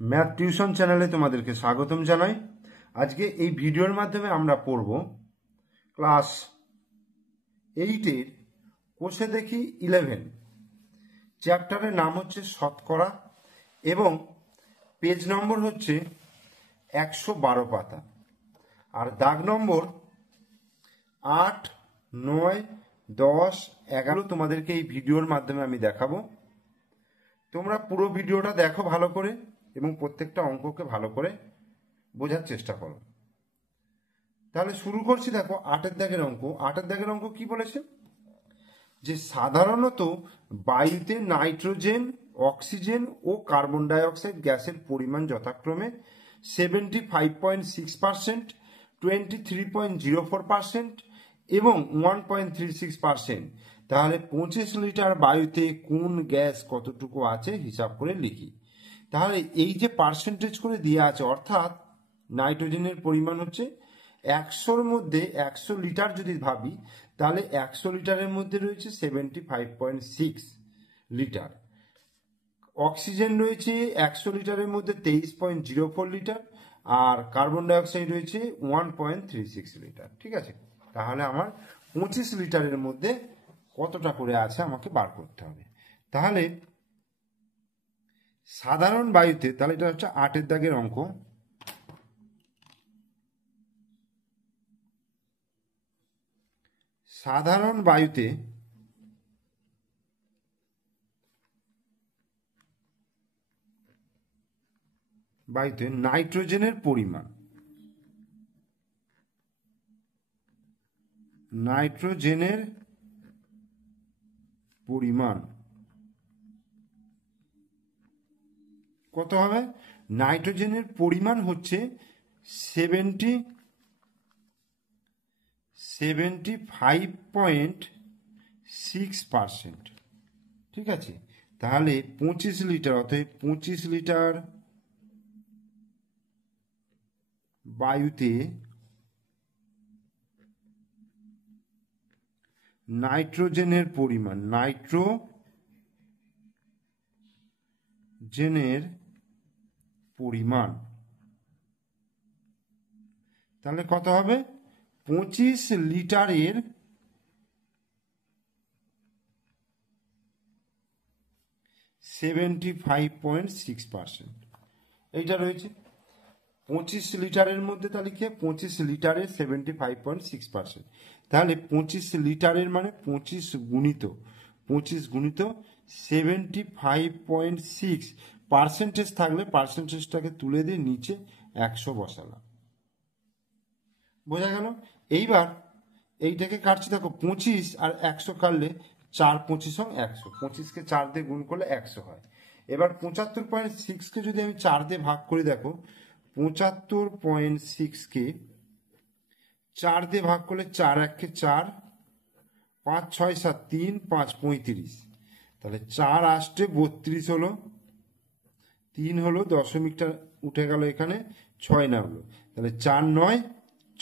Math tuition চ্যানেলে তোমাদেরকে স্বাগতম জানাই। আজকে এই ভিডিওর মাধ্যমে আমরা পড়ব ক্লাস 8-এর কোষে দেখি 11, চ্যাপ্টারের নাম হচ্ছে শতকরা এবং পেজ নম্বর হচ্ছে 112 পাতা, আর দাগ নম্বর 8, 9, 10, 11 তোমাদেরকে এই ভিডিওর মাধ্যমে আমি দেখাবো। তোমরা পুরো ভিডিওটা দেখো ভালো করে এবং প্রত্যেকটা অঙ্ককে ভালো করে বোঝার চেষ্টা করো। তাহলে শুরু করছি। দেখো 8-এর দাগের অঙ্ক। 8-এর দাগের অঙ্ক কি বলেছে? যে সাধারণত বায়ুতে নাইট্রোজেন, অক্সিজেন ও কার্বন ডাইঅক্সাইড গ্যাসের পরিমাণ যথাক্রমে 75.6%, 23.04% এবং 1.36%। তাহলে 25 লিটার বায়ুতে কোন গ্যাস কতটুকু আছে হিসাব করে লিখি। তাহলে এই যে পার্সেন্টেজ করে দিয়ে আছে, অর্থাৎ নাইট্রোজেনের পরিমাণ হচ্ছে 100-র মধ্যে 100 লিটার যদি ভাবি, তাহলে 100 লিটারের মধ্যে রয়েছে 75.6 লিটার। অক্সিজেন রয়েছে 100 লিটারের মধ্যে 23.04 লিটার, আর কার্বন ডাইঅক্সাইড রয়েছে 1.36 লিটার। ঠিক আছে, তাহলে আমার 25 লিটারের মধ্যে কতটা করে আছে আমাকে বার করতে হবে। তাহলে সাধারণ বায়ুতে, তাহলে এটা হচ্ছে 8-এর দাগের অঙ্ক। সাধারণ বায়ুতে নাইট্রোজেনের পরিমাণ, কত হবে? নাইট্রোজেনের পরিমাণ হচ্ছে 75.6%। ঠিক আছে, তাহলে 25 লিটার, অর্থাৎ 25 লিটার বায়ুতে নাইট্রোজেনের পরিমাণ তাহলে কত হবে? 25 লিটারের 75.6%। এইটা রয়েছে 25 লিটারের মধ্যে, তাহলে কি 25 লিটারের 75.6%। তাহলে 25 লিটারের মানে 25 গুণিত 75.6 পার্সেন্টেজ থাকলে পার্সেন্টেজটাকে তুলে দিয়ে নিচে 100 বসালাম। বোঝা গেল? এইবার এইটাকে কাটছি। দেখো 25 আর 100 কাটলে 4 25 100, 25কে 4 দিয়ে গুণ করলে 100 হয়। এবার 75.6কে যদি আমি 4 দিয়ে ভাগ করি, দেখো 75.6কে 4 দিয়ে ভাগ করলে 4 1-কে 4, 5 6 7 3 5 35। তাহলে 4 8 32 হলো, 3 হলো, দশমিকটা উঠে গেল এখানে, 6 না হলো, তাহলে 4 9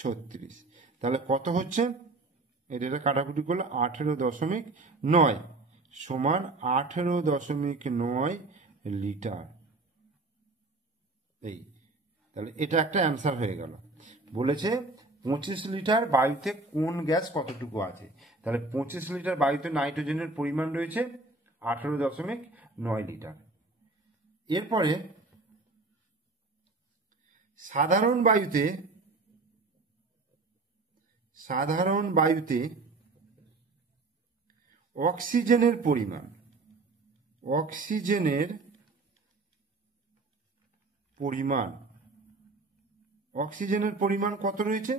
36। তাহলে কত হচ্ছে? এটা কাটাকুটি করলে 18.9 সমান 18.9 লিটার। এই তাহলে এটা একটা অ্যান্সার হয়ে গেল। বলেছে 25 লিটার বায়ুতে কোন গ্যাস কতটুকু আছে। তাহলে 25 লিটার বায়ুতে নাইট্রোজেনের পরিমাণ রয়েছে 18.9 লিটার। এরপরে সাধারণ বায়ুতে অক্সিজেনের পরিমাণ কত রয়েছে?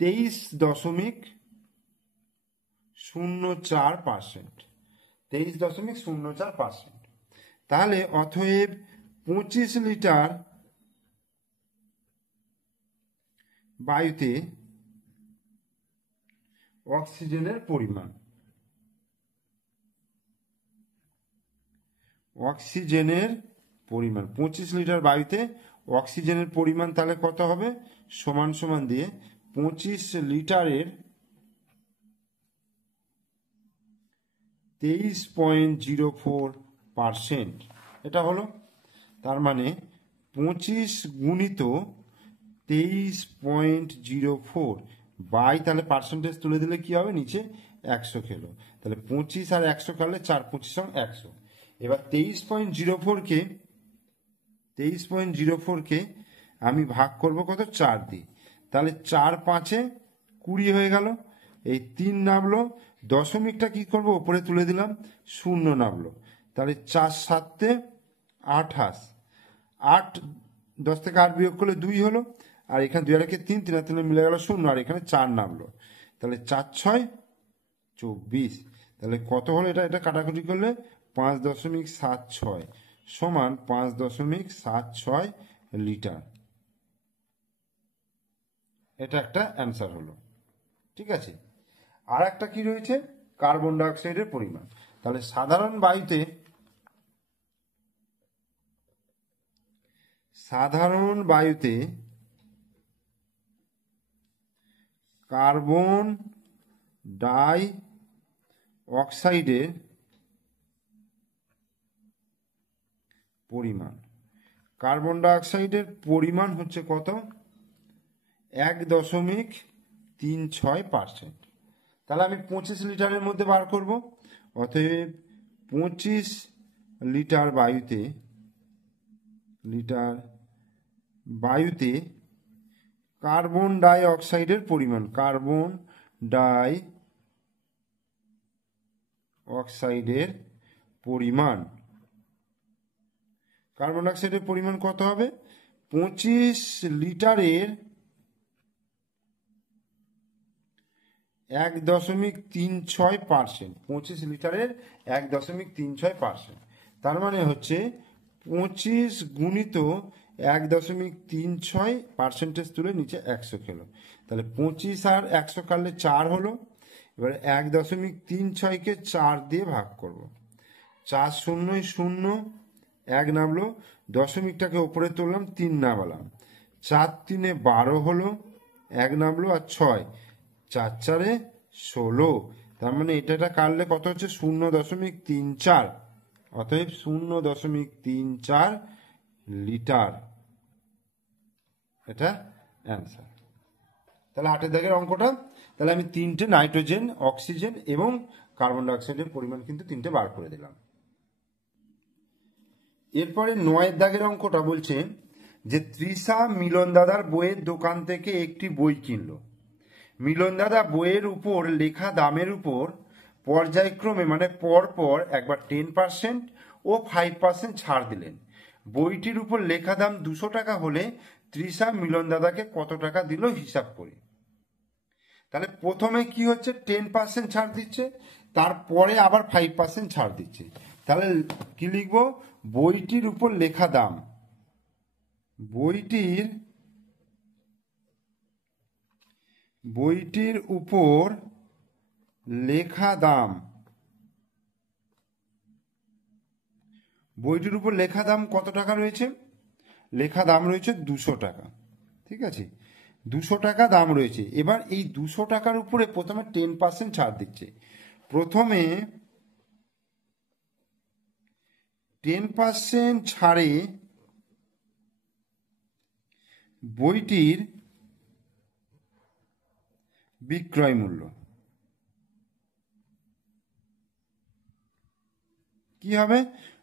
23.04%। 23.04%। তাহলে অতএব 25 লিটার বায়ুতে অক্সিজেনের পরিমাণ 25 লিটার বায়ুতে অক্সিজেনের পরিমাণ তাহলে কত হবে? সমান সমান দিয়ে 25 লিটারের 23.04%। এটা হলো। তার মানে 25 গুণিত 23.04 বাই, তাহলে পার্সেন্টেজ তুলে দিলে কি হবে, নিচে 100 খেলো, তাহলে 25 আর 100 খেলে 4 25 100। এবার 23.04 কে আমি ভাগ করব কত, 4 দিয়ে, তাহলে 4 5 20 হয়ে গেল। এই 3 নামলো, দশমিকটা কি করব, উপরে তুলে দিলাম, 0 নামলো, তাহলে 4 7 28, 8 10 থেকে 8 বিয়োগ করলে 2 হলো, আর এখানে 2 আর 1 3, 3 আর 3 মিলে গেল 0, আর এখানে 4 নামলো, তাহলে 4 6 24। তাহলে কত হলো, এটা কাটাকুটি করলে 5.76 সমান 5.76 লিটার। এটা একটা অ্যান্সার হলো। ঠিক আছে, আর একটা কি রয়েছে, কার্বন ডাইঅক্সাইডের পরিমাণ। তাহলে সাধারণ বায়ুতে কার্বন ডাই অক্সাইডের পরিমাণ, কার্বন ডাই অক্সাইডের পরিমাণ হচ্ছে কত, 1.36%। তাহলে আমি 25 লিটারের মধ্যে বার করব, অতএব 25 লিটার বায়ুতে কার্বন ডাই অক্সাইডের পরিমাণ, কার্বন ডাই অক্সাইডের পরিমাণ কত হবে, 25 লিটারের 1.36%, 25 লিটারের 1.36%। তার মানে হচ্ছে 25 গুণিত 1.36 পার্সেন্টেজ তুলে নিচে 100 খেলো, তাহলে 25 আর 100 কাটলে 4 হলো। এবার 1.36কে 4 দিয়ে ভাগ করব, 4 0 0 1 নামলো, দশমিকটাকে উপরে তুললাম, 3 নামালাম, 4 3 12 হলো, 1 নামলো, আর 6 4 4 16। তার মানে এটা কাটলে কত হচ্ছে, 0.34, অতএব 0.34 লিটার। এটা অ্যান্সার। তাহলে 8 দাগের অঙ্কটা, তাহলে আমি 3টে নাইট্রোজেন, অক্সিজেন এবং কার্বন ডাইঅক্সাইডের পরিমাণ কিন্তু 3টে বার করে দিলাম। এরপরে 9 দাগের অঙ্কটা বলছে যে তৃষা মিলন দাদার বইয়ের দোকান থেকে একটি বই কিনলো। মিলন দাদা বইয়ের উপর লেখা দামের উপর পর্যায়ক্রমে মানে পরপর একবার 10% ও 5% ছাড় দিলেন। বইটির উপর লেখা দাম 200 টাকা হলে তৃষা মিলন দাদাকে কত টাকা দিল হিসাব করি। তাহলে প্রথমে কি হচ্ছে, 10% ছাড় দিচ্ছে, তারপরে আবার 5% ছাড় দিচ্ছে। তাহলে কি লিখবো, বইটির উপর লেখা দাম, বইটির উপর লেখা দাম, বইটির উপর লেখা দাম কত টাকা রয়েছে, লেখা দাম রয়েছে 200 টাকা। ঠিক আছে, 200 টাকা দাম রয়েছে। এবার এই 200 টাকার উপরে প্রথমে 10% ছাড় দিচ্ছে। প্রথমে 10% ছাড়ে বইটির বিক্রয় মূল্য কি হবে,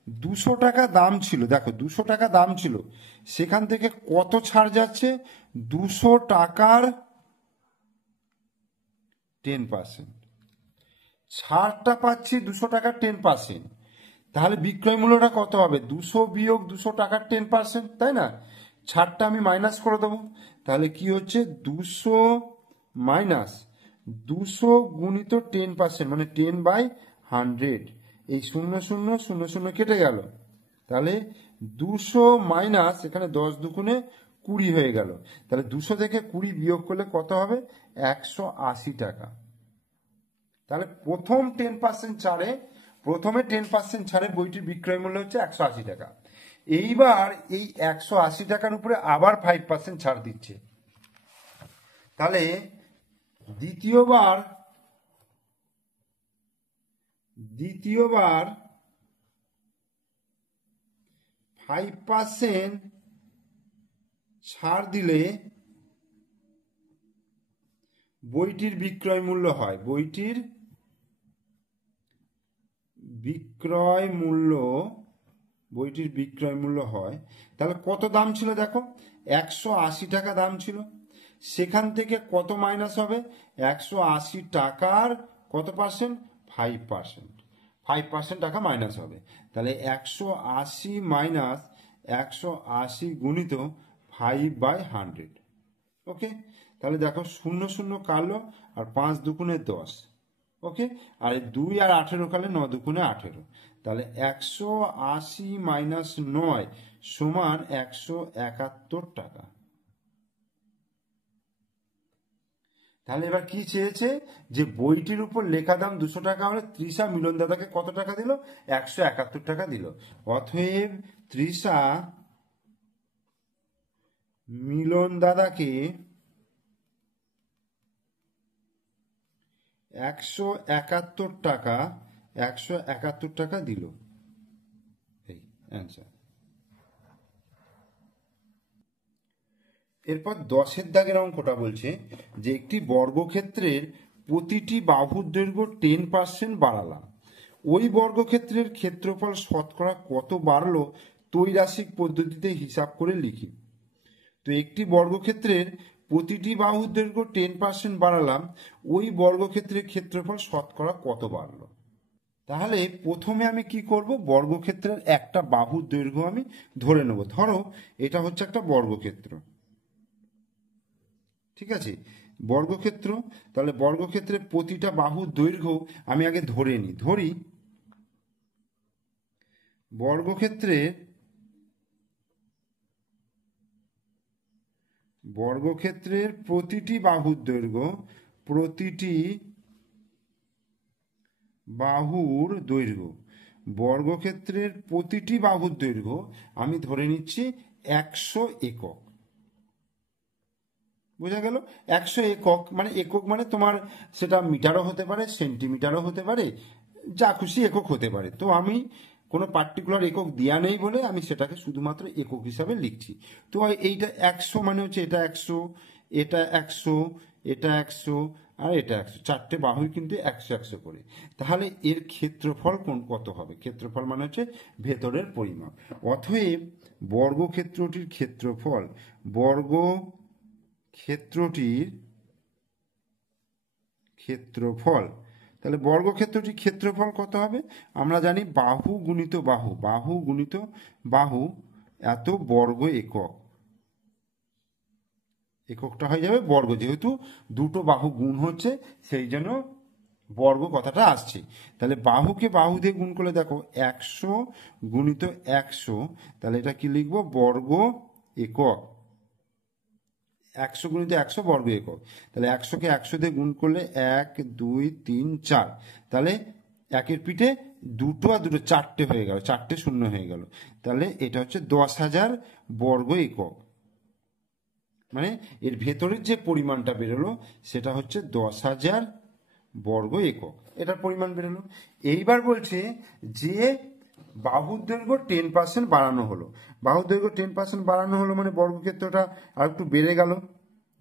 200 টাকা দাম ছিল, দেখো 200 টাকা দাম ছিল, সেখান থেকে কত ছাড় যাচ্ছে, 200 টাকার 10%, ছাড়টা পাচ্ছি 200 টাকার 10%, তাহলে বিক্রয় মূল্যটা কত হবে, 200 বিয়োগ 200 টাকার 10%, তাই না, ছাড়টা আমি মাইনাস করে দেবো, তাহলে কি হচ্ছে 200 মাইনাস 200 গুণিত 10% মানে 10/100, এই 0 0 0 0 কেটে গেল, তাহলে 200 মাইনাস এখানে 10 দুগুণে 20 হয়ে গেল, তাহলে 200 থেকে 20 বিয়োগ করলে কত হবে, 180 টাকা। তাহলে প্রথমে 10% ছাড়ে বইটির বিক্রয় মূল্য হচ্ছে 180 টাকা। এইবার এই 180 টাকার উপরে আবার 5% ছাড় দিচ্ছে, তাহলে দ্বিতীয়বার 5% 5% ছাড় দিলে বইটির বিক্রয় মূল্য হয়, বইটির বিক্রয় মূল্য হয়। তাহলে কত দাম ছিল দেখো, 180 টাকা দাম ছিল। সেখান থেকে কত মাইনাস হবে, 180 টাকার কত পার্সেন্ট, 5%। 5% টাকা মাইনাস হবে। তাহলে 180 মাইনাস 180 গুণিত 5/100। ওকে, তাহলে দেখো 0 0 কাটলো, আর 5 দুগুণে 10। ওকে, আর 2 আর 18 কাটলে 9 দুগুণে 18। তাহলে 180 মাইনাস 9 সমান 171 টাকা। তাহলে এবার কি চেয়েছে, যে বইটির উপর লেখা দাম 200 টাকা হলে তৃষা মিলন দাদাকে কত টাকা দিল, 171 টাকা দিল। অতএব তৃষা মিলন দাদাকে 171 টাকা দিল। এই অ্যান্সার। এরপর 10-এর দাগের অঙ্কটা বলছে যে একটি বর্গক্ষেত্রের প্রতিটি বাহুর দৈর্ঘ্য 10% বাড়ালাম, ওই বর্গক্ষেত্রের ক্ষেত্রফল শতকরা কত বাড়লো ত্রৈরাশিক পদ্ধতিতে হিসাব করে লিখি। তো একটি বর্গক্ষেত্রের প্রতিটি বাহুর দৈর্ঘ্য 10% বাড়ালাম, ওই বর্গক্ষেত্রের ক্ষেত্রফল শতকরা কত বাড়লো। তাহলে প্রথমে আমি কি করব, বর্গক্ষেত্রের একটা বাহুর দৈর্ঘ্য আমি ধরে নেব। ধরো এটা হচ্ছে একটা বর্গক্ষেত্র, ঠিক আছে, বর্গক্ষেত্র। তাহলে বর্গক্ষেত্রের প্রতিটা বাহুর দৈর্ঘ্য আমি আগে ধরি বর্গক্ষেত্রের প্রতিটি বাহুর দৈর্ঘ্য বর্গক্ষেত্রের প্রতিটি বাহুর দৈর্ঘ্য আমি ধরে নিচ্ছি 100 একক। বোঝা গেল, 100 একক মানে, একক মানে তোমার সেটা মিটারও হতে পারে, সেন্টিমিটারও হতে পারে, যা খুশি একক হতে পারে। তো আমি কোনো পার্টিকুলার একক দেওয়া নেই বলে আমি সেটাকে শুধুমাত্র একক হিসাবে লিখছি। তো এইটা 100 মানে হচ্ছে এটা 100, এটা 100, এটা 100, আর এটা 100, চারটে বাহুই কিন্তু 100 100 করে। তাহলে এর ক্ষেত্রফল কত হবে, ক্ষেত্রফল মানে হচ্ছে ভেতরের পরিমাপ। অতএব বর্গক্ষেত্রটির ক্ষেত্রফল, তাহলে বর্গক্ষেত্রটির ক্ষেত্রফল কত হবে, আমরা জানি বাহু গুণিত বাহু এত বর্গ একক, এককটা হয়ে যাবে বর্গ, যেহেতু দুটো বাহু গুণ হচ্ছে সেই জন্য বর্গ কথাটা আসছে। তাহলে বাহুকে বাহু দিয়ে গুণ করলে দেখো 100 গুণিত 100, তাহলে এটা কি লিখবো, বর্গ একক। 100 গুণিত 100 বর্গ একক। তাহলে 100কে 100 দিয়ে গুণ করলে 1 2 3 4, তাহলে একের পিঠে দুটো আর দুটো চারটে হয়ে গেল, চারটে শূন্য হয়ে গেল। তাহলে এটা হচ্ছে 10,000 বর্গ একক, মানে এর ভেতরের যে পরিমাণটা বেরোলো সেটা হচ্ছে 10,000 বর্গ একক, এটার পরিমাণ বেরোলো। এইবার বলছে যে বাহুর দৈর্ঘ্য 10% বাড়ানো হলো, বাহুর দৈর্ঘ্য 10% বাড়ানো হলো মানে বর্গক্ষেত্রটা আর একটু বেড়ে গেল।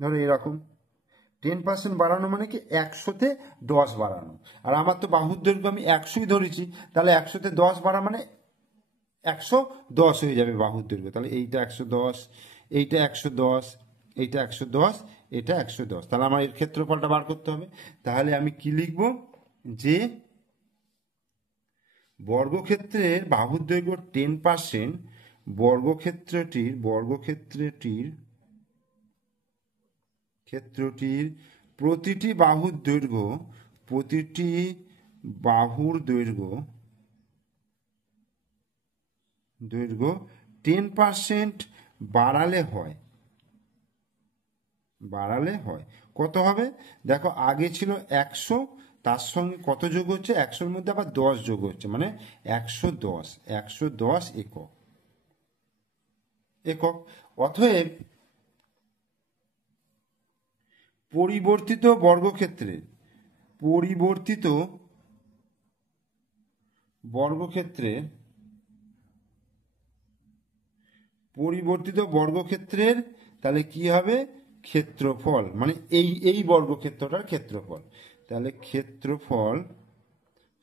ধরো এরকম 10% বাড়ানো মানে কি 100-তে 10 বাড়ানো, আর আমার তো বাহুর দৈর্ঘ্য আমি 100ই ধরেছি, তাহলে 100-তে 10 বাড়া মানে 110 হয়ে যাবে বাহুর দৈর্ঘ্য। তাহলে এইটা 110, এইটা 110, এইটা 110, এটা 110। তাহলে আমার এর ক্ষেত্রফলটা বার করতে হবে। তাহলে আমি কি লিখব, যে বর্গক্ষেত্রের বাহুর দৈর্ঘ্য 10%, বর্গক্ষেত্রটির প্রতিটি বাহুর দৈর্ঘ্য 10% বাড়ালে হয় কত হবে, দেখো আগে ছিল 100, তার সঙ্গে কত যোগ হচ্ছে, 100-র মধ্যে আবার 10 যোগ হচ্ছে, মানে 110 একক। অতএব পরিবর্তিত বর্গক্ষেত্রের পরিবর্তিত বর্গক্ষেত্রের তাহলে কি হবে ক্ষেত্রফল, মানে এই বর্গক্ষেত্রটার ক্ষেত্রফল। তাহলে ক্ষেত্রফল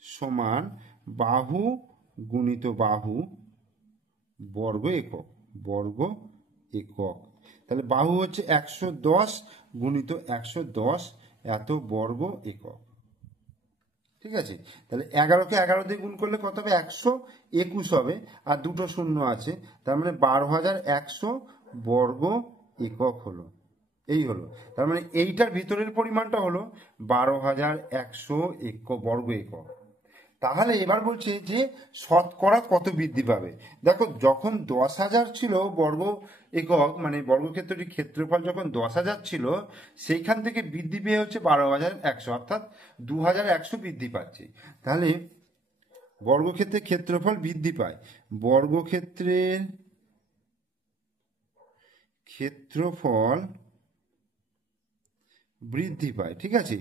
সমান বাহু গুণিত বাহু বর্গ একক, বর্গ একক। তাহলে বাহু হচ্ছে 110 গুণিত 110 এত বর্গ একক। ঠিক আছে, তাহলে 11কে 11 দিয়ে গুণ করলে কত হবে 121 হবে, আর দুটো শূন্য আছে, তার মানে 12,100 বর্গ একক হলো। এই হলো, তার মানে এইটার ভিতরের পরিমাণটা হলো 12,100 বর্গ একক। তাহলে এবার বলছে যে শতকরা কত বৃদ্ধি পাবে। দেখো যখন 10,000 ছিল বর্গ একক, মানে বর্গক্ষেত্রটির ক্ষেত্রফল যখন 10,000 ছিল, সেইখান থেকে বৃদ্ধি পেয়ে হচ্ছে 12,100, অর্থাৎ 2,100 বৃদ্ধি পাচ্ছে। তাহলে বর্গক্ষেত্রের ক্ষেত্রফল বৃদ্ধি পায়, বর্গক্ষেত্রের ক্ষেত্রফল বৃদ্ধি পায়। ঠিক আছে,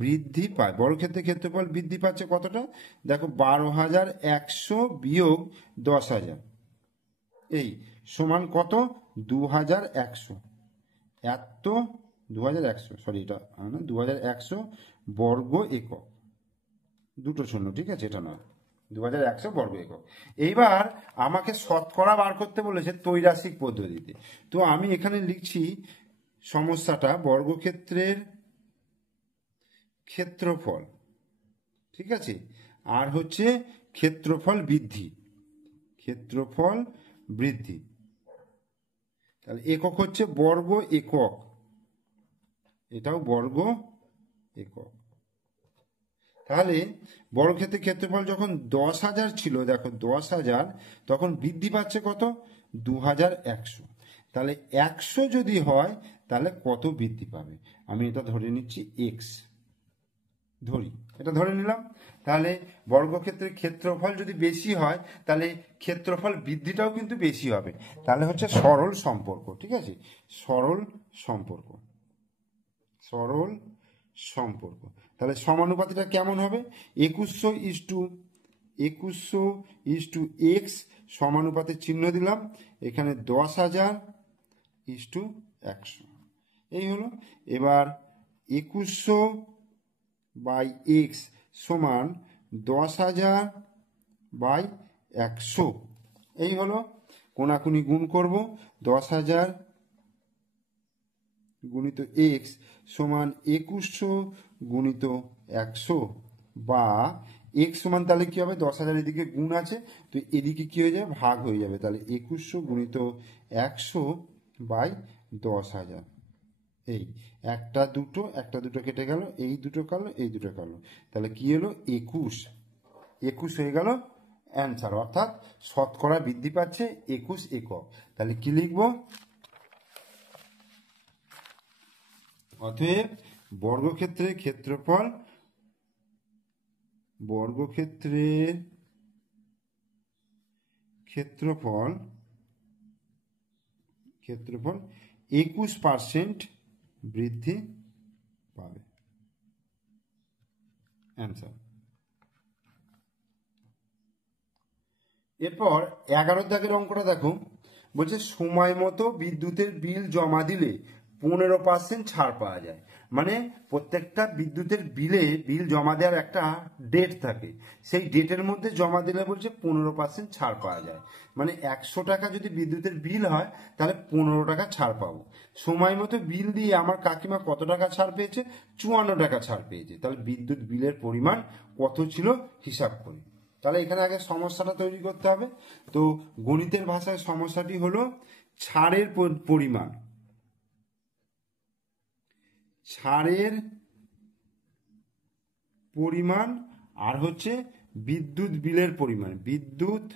বৃদ্ধি পায়, বর্গক্ষেত্রের ক্ষেত্রফল বৃদ্ধি পাচ্ছে কতটা, দেখো 12,100 বিয়োগ 10,000 এই সমান কত 2,100, এত 2,100, সরি এটা 2,100 বর্গ একক, দুটো শূন্য, ঠিক আছে, এটা নয়, 2,100 বর্গ একক। এইবার আমাকে শতকরা বার করতে বলেছে ত্রৈরাশিক পদ্ধতিতে। তো আমি এখানে লিখছি সমস্যাটা, বর্গক্ষেত্রের ক্ষেত্রফল, ঠিক আছে, আর হচ্ছে ক্ষেত্রফল বৃদ্ধি, ক্ষেত্রফল বৃদ্ধি। তাহলে একক হচ্ছে বর্গ একক, এটাও বর্গ একক। তাহলে বর্গক্ষেত্রের ক্ষেত্রফল যখন 10,000 ছিল, দেখো 10,000, তখন বৃদ্ধি পাচ্ছে কত 2,100। তাহলে 100 যদি হয় তাহলে কত বৃদ্ধি পাবে, আমি এটা ধরে নিচ্ছি এক্স, ধরি, এটা ধরে নিলাম। তাহলে বর্গক্ষেত্রের ক্ষেত্রফল যদি বেশি হয় তাহলে ক্ষেত্রফল বৃদ্ধিটাও কিন্তু বেশি হবে। তাহলে হচ্ছে সরল সম্পর্ক, ঠিক আছে, সরল সম্পর্ক, সরল সম্পর্ক। তাহলে সমানুপাতিটা কেমন হবে, 2100 এক্স সমানুপাতের চিহ্ন দিলাম, এখানে 10,000 100, এই হলো। এবার 2100 বাই এক্স সমান 10,000 বাই 100, এই হলো। কোনাকুনি গুণ করব, 10,000 গুণিত এক্স সমান 2100 গুণিত 100, বা এক্স সমান তাহলে কি হবে, 10,000 এদিকে গুণ আছে, তো এদিকে কি হয়ে যাবে ভাগ হয়ে যাবে, তাহলে 2100 গুণিত 100 বাই 10,000, এই একটা দুটো কেটে গেল, এই দুটো কালো, এই দুটো কালো, তাহলে কি হলো 21 হয়ে গেল অ্যান্সার, অর্থাৎ শতকরা বৃদ্ধি পাচ্ছে 21 একক। তাহলে কি লিখব, অতএব বর্গক্ষেত্রের ক্ষেত্রফল, বর্গক্ষেত্রের ক্ষেত্রফল 21% বৃদ্ধি পাবে, অ্যান্সার। এরপর 11 দাগের অঙ্কটা দেখো, বলছে সময় মতো বিদ্যুতের বিল জমা দিলে 15% ছাড় পাওয়া যায়। মানে প্রত্যেকটা বিদ্যুতের বিল জমা দেওয়ার একটা ডেট থাকে, সেই ডেটের মধ্যে জমা দিলে বলছে 15% ছাড় পাওয়া যায়। মানে 100 টাকা যদি বিদ্যুতের বিল হয় তাহলে 15 টাকা ছাড় পাবো। সময় মতো বিল দিয়ে আমার কাকিমা কত টাকা ছাড় পেয়েছে, 54 টাকা ছাড় পেয়েছে। তাহলে বিদ্যুৎ বিলের পরিমাণ কত ছিল হিসাব করি। তাহলে এখানে আগে সমস্যাটা তৈরি করতে হবে। তো গণিতের ভাষায় সমস্যাটি হলো ছাড়ের পরিমাণ, ছাড়ের পরিমাণ আর হচ্ছে বিদ্যুৎ বিলের পরিমাণ, বিদ্যুৎ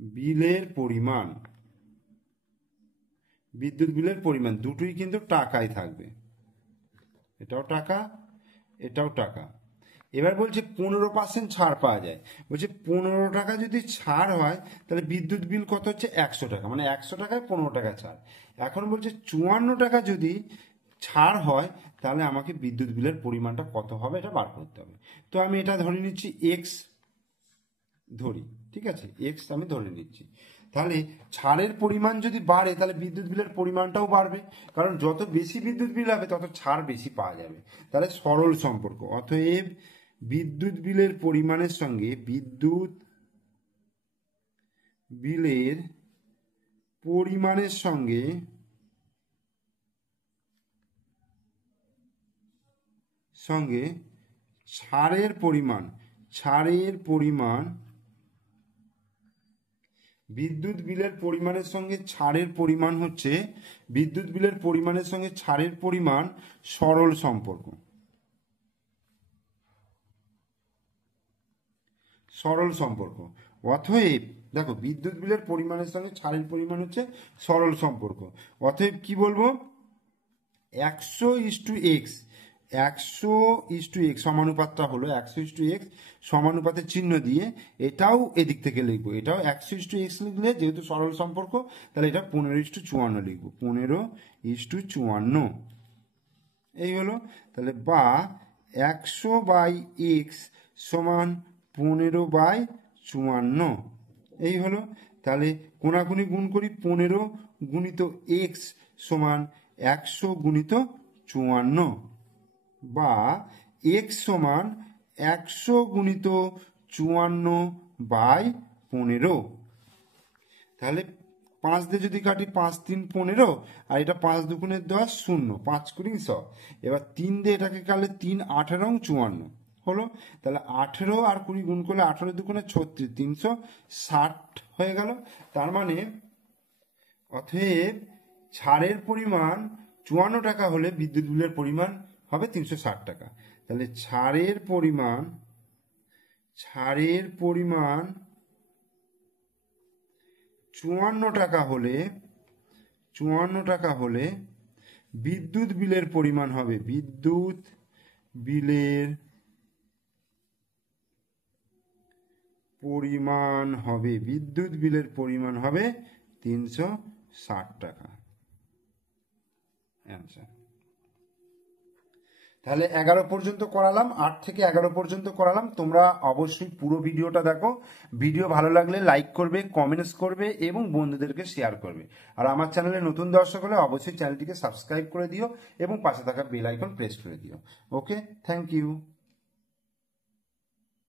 বিলের পরিমাণ, বিদ্যুৎ বিলের পরিমাণ দুটোই কিন্তু টাকায় থাকবে, এটাও টাকা এটাও টাকা। এবার বলছে 15% ছাড় পাওয়া যায়, বলছে 15 টাকা যদি ছাড় হয় তাহলে বিদ্যুৎ বিল কত হচ্ছে 100 টাকা, মানে 100 টাকায় 15 টাকা ছাড়। এখন বলছে 54 টাকা যদি ছাড় হয় তাহলে আমাকে বিদ্যুৎ বিলের পরিমাণটা কত হবে এটা বার করতে হবে। তো আমি এটা ধরে নিচ্ছি এক্স, ধরি ঠিক আছে, এক্স আমি ধরে নিচ্ছি। তাহলে ছাড়ের পরিমাণ যদি বাড়ে তাহলে বিদ্যুৎ বিলের পরিমাণটাও বাড়বে, কারণ যত বেশি বিদ্যুৎ বিল হবে তত ছাড় বেশি পাওয়া যাবে। তাহলে সরল সম্পর্ক, অতএব বিদ্যুৎ বিলের পরিমাণের সঙ্গে বিদ্যুৎ বিলের পরিমাণের সঙ্গে ছাড়ের পরিমাণ বিদ্যুৎ বিলের পরিমাণের সঙ্গে ছাড়ের পরিমাণ হচ্ছে বিদ্যুৎ বিলের পরিমাণের সঙ্গে ছাড়ের পরিমাণ সরল সম্পর্ক। অতএব দেখো বিদ্যুৎ বিলের পরিমাণের সঙ্গে ছাড়ের পরিমাণ হচ্ছে সরল সম্পর্ক। অতএব কি বলবো, 100:x, 100:x সমানুপাতটা হলো 100:x সমানুপাতের চিহ্ন দিয়ে এটাও এদিক থেকে লিখবো, এটাও 100:x লিখলে যেহেতু সরল সম্পর্ক তাহলে এটা 15:54 লিখবো, 15:54 এই হলো। তাহলে বা 100/x সমান 15/54 এই হলো। তাহলে কোনাকুনি গুণ করি, 15 গুণিত x সমান 100 গুণিত 54 বা x সমান 100 গুণিত 54/15। তাহলে 5 দিয়ে যদি কাটি 5 3 15 আর এটা 5 2 10 0, 5 কুড়ি 100। এবার 3 দিয়ে এটাকে কাটলে 3 18 54 হলো। তাহলে 18 আর 20 গুণ করলে 18 2 36, 360 হয়ে গেল। তার মানে অতএব ছাড়ের পরিমাণ 54 টাকা হলে বিদ্যুৎ বিলের পরিমাণ হবে 360 টাকা। তাহলে ছাড়ের পরিমাণ 54 টাকা হলে বিদ্যুৎ বিলের পরিমাণ হবে 360 টাকা। অ্যান্সার। তাহলে 11 পর্যন্ত করালাম, 8 থেকে 11 পর্যন্ত করালাম। তোমরা অবশ্যই পুরো ভিডিওটা দেখো। ভিডিও ভালো লাগলে লাইক করবে, কমেন্টস করবে এবং বন্ধুদেরকে শেয়ার করবে। আর আমার চ্যানেলে নতুন দর্শক হলে অবশ্যই চ্যানেলটিকে সাবস্ক্রাইব করে দিও এবং পাশে থাকা বেল আইকন প্রেস করে দিও। ওকে, থ্যাংক ইউ।